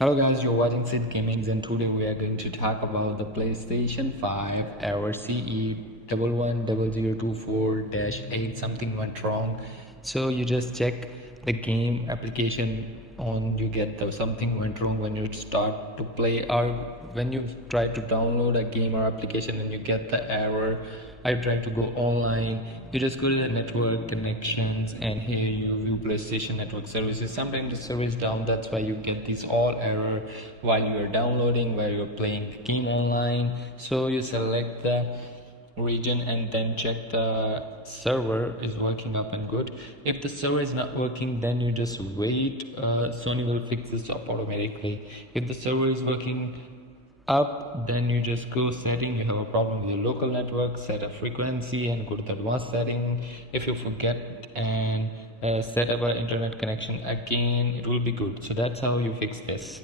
Hello guys, you're watching Sid Gamings and today we are going to talk about the PlayStation 5 error CE-110024-8. Something went wrong. So you just check the game application on, you get the something went wrong when you start to play, or when you try to download a game or application and you get the error. I try to go online, you just go to the network connections and here you view PlayStation network services. Sometimes the service down, that's why you get this all error while you are downloading, while you're playing the game online. So you select the region and then check the server is working up and good. If the server is not working, then you just wait. Sony will fix this up automatically. If the server is working up, then you just go setting. You have a problem with your local network, set a frequency and go to the advanced setting. If you forget and set up an internet connection again, it will be good. So that's how you fix this.